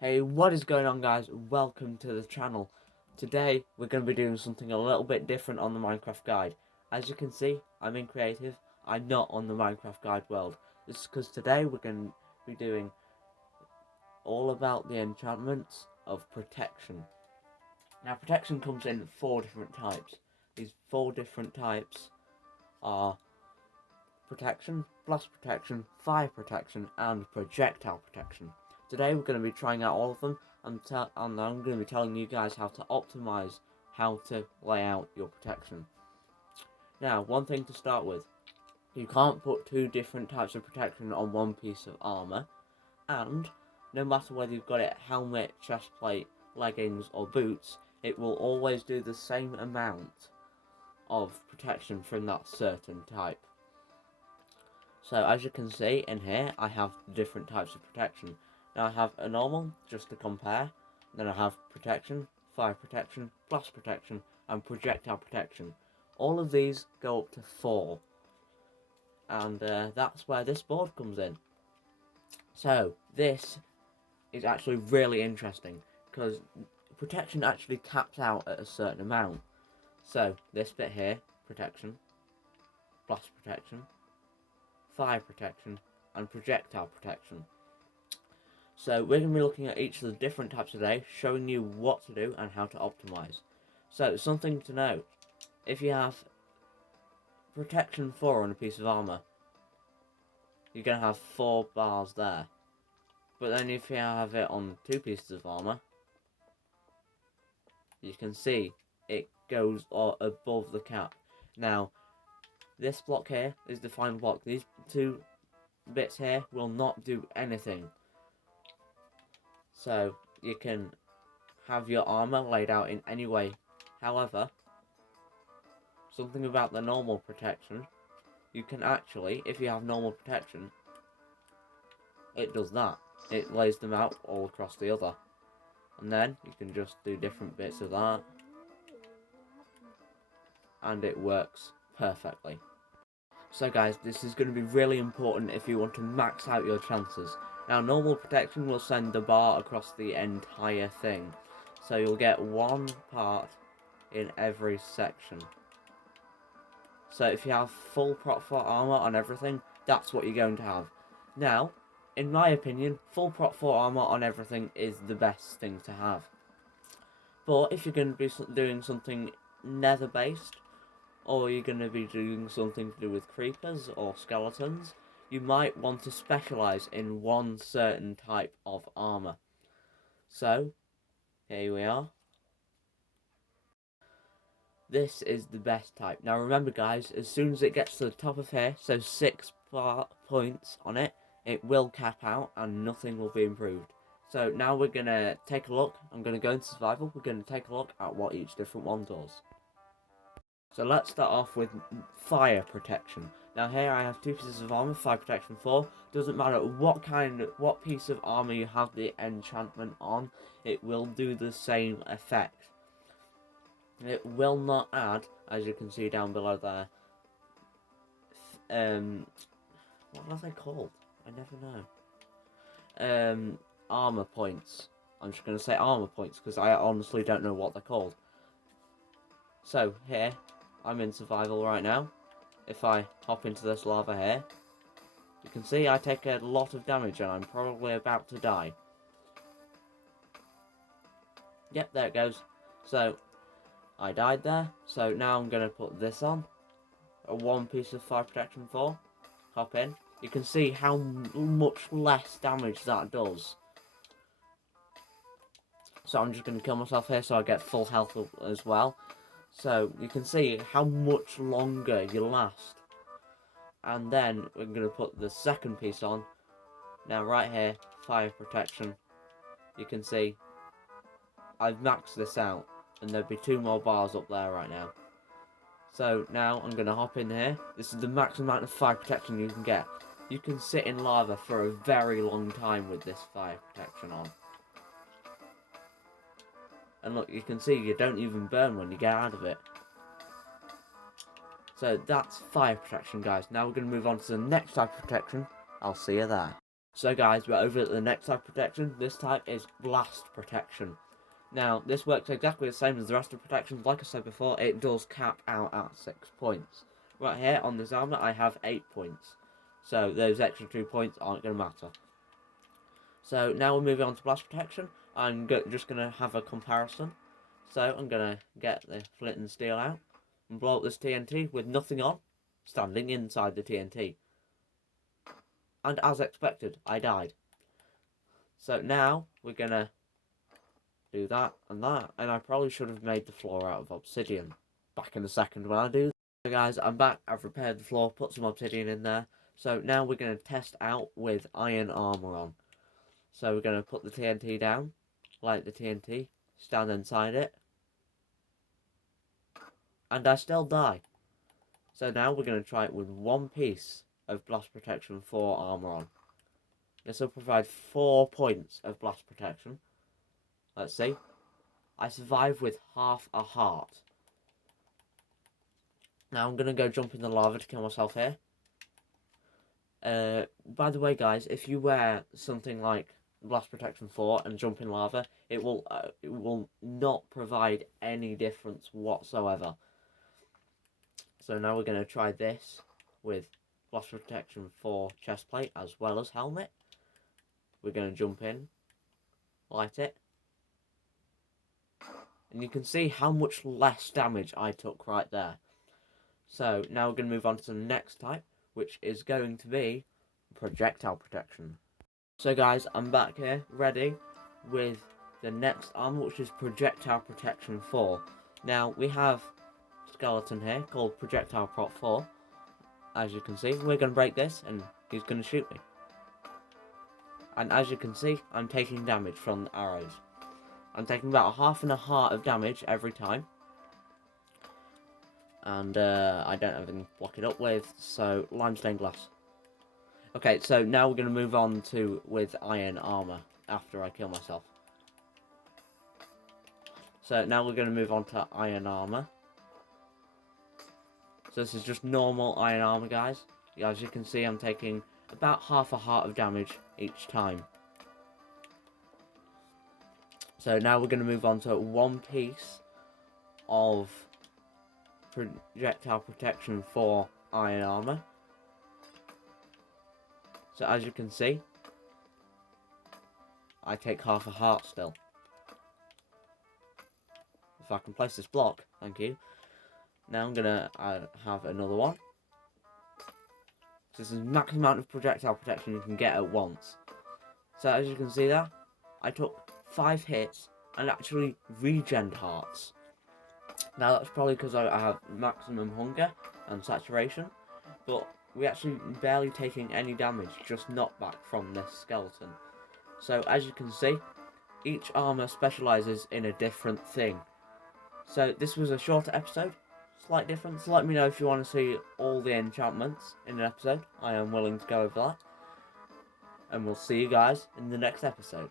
Hey, what is going on, guys? Welcome to the channel. Today we're going to be doing something a little bit different on the Minecraft guide. As you can see, I'm in creative. I'm not on the Minecraft guide world. This is because today we're going to be doing all about the enchantments of protection. Now, protection comes in 4 different types. These 4 different types are protection, blast protection, fire protection, and projectile protection. Today we're going to be trying out all of them, and I'm going to be telling you guys how to optimize how to lay out your protection. Now, one thing to start with, you can't put 2 different types of protection on one piece of armour, and no matter whether you've got it helmet, chestplate, leggings or boots, it will always do the same amount of protection from that certain type. So as you can see in here, I have different types of protection. Now I have a normal, just to compare. Then I have protection, fire protection, blast protection, and projectile protection. All of these go up to 4. And that's where this board comes in. So this is actually really interesting, because protection actually caps out at a certain amount. So this bit here, protection, blast protection, fire protection, and projectile protection. So we're going to be looking at each of the different types today, showing you what to do and how to optimize. So something to note, if you have protection 4 on a piece of armor, you're going to have 4 bars there. But then if you have it on 2 pieces of armor, you can see it goes above the cap. Now, this block here is the final block. These 2 bits here will not do anything. So you can have your armor laid out in any way. However, something about the normal protection, you can actually, if you have normal protection, it does that. It lays them out all across the other. And then you can just do different bits of that. And it works perfectly. So guys, this is going to be really important if you want to max out your chances. Now, normal protection will send the bar across the entire thing. So you'll get 1 part in every section. So if you have full prot 4 armor on everything, that's what you're going to have. Now, in my opinion, full prot 4 armor on everything is the best thing to have. But if you're going to be doing something nether based, or you're going to be doing something to do with creepers or skeletons, you might want to specialise in one certain type of armour. So, here we are. This is the best type. Now remember guys, as soon as it gets to the top of here, so 6 points on it, it will cap out and nothing will be improved. So now we're going to take a look. I'm going to go into survival. We're going to take a look at what each different one does. So let's start off with fire protection. Now here I have 2 pieces of armor, fire protection 4. Doesn't matter what piece of armor you have the enchantment on, it will do the same effect. It will not add, as you can see down below there, what are they called? I never know. Armor points. I'm just going to say armor points because I honestly don't know what they're called. So here, I'm in survival right now. If I hop into this lava here, you can see I take a lot of damage and I'm probably about to die. Yep, there it goes. So, I died there. So now I'm going to put this on. A 1 piece of fire protection 4. Hop in. You can see how much less damage that does. So I'm just going to kill myself here so I get full health as well. So you can see how much longer you last. And then we're going to put the second piece on. Now right here, fire protection. You can see I've maxed this out. And there'll be 2 more bars up there right now. So now I'm going to hop in here. This is the max amount of fire protection you can get. You can sit in lava for a very long time with this fire protection on. And look, you can see you don't even burn when you get out of it. So that's fire protection, guys. Now we're going to move on to the next type of protection. I'll see you there. So guys, we're over at the next type of protection. This type is Blast Protection. Now, this works exactly the same as the rest of the protections. Like I said before, it does cap out at 6 points. Right here on this armour, I have 8 points. So those extra 2 points aren't going to matter. So now we're moving on to Blast Protection. I'm just going to have a comparison. So I'm going to get the flint and steel out and blow up this TNT with nothing on, standing inside the TNT. And as expected, I died. So now we're going to do that, and I probably should have made the floor out of obsidian back in a second when I do that. So guys, I'm back. I've repaired the floor, put some obsidian in there. So now we're going to test out with iron armour on. So we're going to put the TNT down, light the TNT, stand inside it, and I still die. So now we're going to try it with 1 piece of Blast Protection 4 armour on. This will provide 4 points of Blast Protection. Let's see. I survived with half a heart. Now I'm going to go jump in the lava to kill myself here. By the way, guys, if you wear something like Blast Protection 4 and jump in lava, it will not provide any difference whatsoever. So now we're going to try this with Blast Protection 4 chestplate as well as helmet. We're going to jump in, light it, and you can see how much less damage I took right there. So now we're going to move on to the next type, which is going to be Projectile Protection. So guys, I'm back here, ready with the next armor, which is Projectile Protection 4. Now, we have a skeleton here called Projectile Prot 4. As you can see, we're going to break this, and he's going to shoot me. And as you can see, I'm taking damage from the arrows. I'm taking about half and a heart of damage every time. And I don't have anything to block it up with, so limestone glass. Okay, so now we're going to move on to with iron armour after I kill myself. So now we're going to move on to iron armour. So this is just normal iron armour, guys. As you can see, I'm taking about half a heart of damage each time. So now we're going to move on to 1 piece of Projectile Protection 4 iron armour. So as you can see, I take half a heart still. If I can place this block, thank you. Now I'm gonna have another one. So this is the maximum amount of projectile protection you can get at once. So as you can see there, I took 5 hits and actually regened hearts. Now that's probably because I have maximum hunger and saturation, but we're actually barely taking any damage, just knockback from this skeleton. So as you can see, each armour specialises in a different thing. So this was a shorter episode, slight difference. Let me know if you want to see all the enchantments in an episode. I am willing to go over that. And we'll see you guys in the next episode.